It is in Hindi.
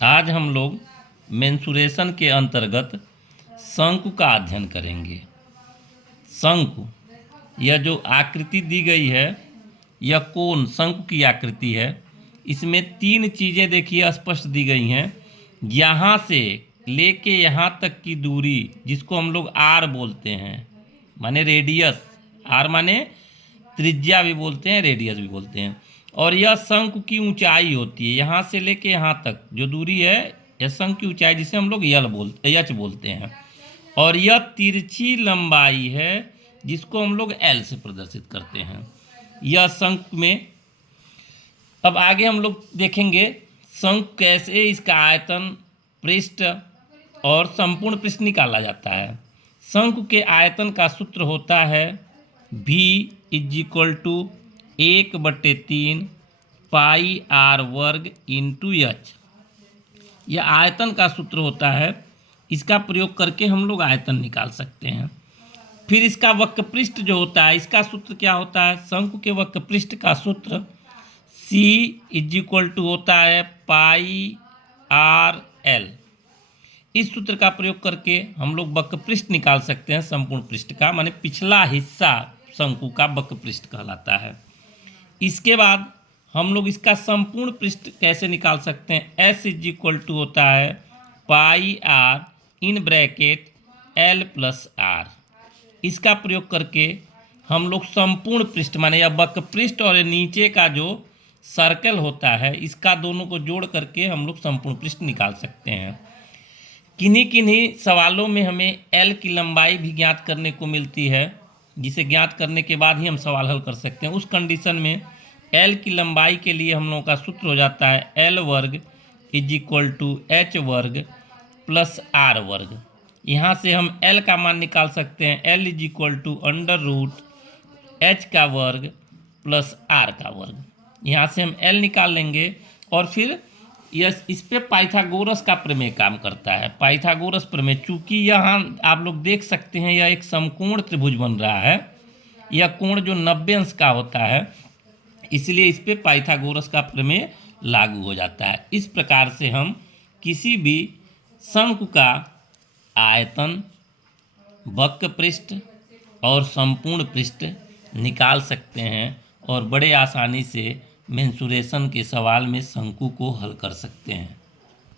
आज हम लोग मेंसुरेशन के अंतर्गत शंकु का अध्ययन करेंगे। शंकु, यह जो आकृति दी गई है यह कोण शंकु की आकृति है। इसमें तीन चीज़ें देखिए स्पष्ट दी गई हैं। यहाँ से लेके यहाँ तक की दूरी जिसको हम लोग आर बोलते हैं, माने रेडियस। आर माने त्रिज्या भी बोलते हैं, रेडियस भी बोलते हैं। और यह शंकु की ऊंचाई होती है। यहाँ से लेके यहाँ तक जो दूरी है यह शंकु की ऊंचाई, जिसे हम लोग एच बोलते हैं। और यह तिरछी लंबाई है जिसको हम लोग एल से प्रदर्शित करते हैं। यह शंकु में अब आगे हम लोग देखेंगे शंकु कैसे इसका आयतन, पृष्ठ और संपूर्ण पृष्ठ निकाला जाता है। शंकु के आयतन का सूत्र होता है V = 1/3 पाई आर वर्ग इंटू एच। यह आयतन का सूत्र होता है। इसका प्रयोग करके हम लोग आयतन निकाल सकते हैं। फिर इसका वक्रपृष्ठ जो होता है, इसका सूत्र क्या होता है? शंकु के वक्रपृष्ठ का सूत्र C = होता है पाई आर एल। इस सूत्र का प्रयोग करके हम लोग वक्रपृष्ठ निकाल सकते हैं संपूर्ण पृष्ठ का, माने पिछला हिस्सा शंकु का वक्रपृष्ठ कहलाता है। इसके बाद हम लोग इसका संपूर्ण पृष्ठ कैसे निकाल सकते हैं? S = होता है pi R in bracket L + R। इसका प्रयोग करके हम लोग संपूर्ण पृष्ठ माने या वक्रपृष्ठ और नीचे का जो सर्कल होता है इसका दोनों को जोड़ करके हम लोग संपूर्ण पृष्ठ निकाल सकते हैं। किन्हीं सवालों में हमें L की लंबाई भी ज्ञात करने को मिलती है, जिसे ज्ञात करने के बाद ही हम सवाल हल कर सकते हैं। उस कंडीशन में L की लंबाई के लिए हम लोगों का सूत्र हो जाता है L वर्ग = H वर्ग + R वर्ग। यहाँ से हम L का मान निकाल सकते हैं। L = √H का वर्ग + R का वर्ग। यहाँ से हम L निकाल लेंगे और फिर इस पे पाइथागोरस का प्रमेय काम करता है। पाइथागोरस प्रमेय, चूँकि यहाँ आप लोग देख सकते हैं यह एक समकोण त्रिभुज बन रहा है। यह कोण जो 90 अंश का होता है, इसलिए इस पे पाइथागोरस का प्रमेय लागू हो जाता है। इस प्रकार से हम किसी भी शंकु का आयतन, वक्रपृष्ठ और संपूर्ण पृष्ठ निकाल सकते हैं और बड़े आसानी से मेंसुरेशन के सवाल में शंकु को हल कर सकते हैं।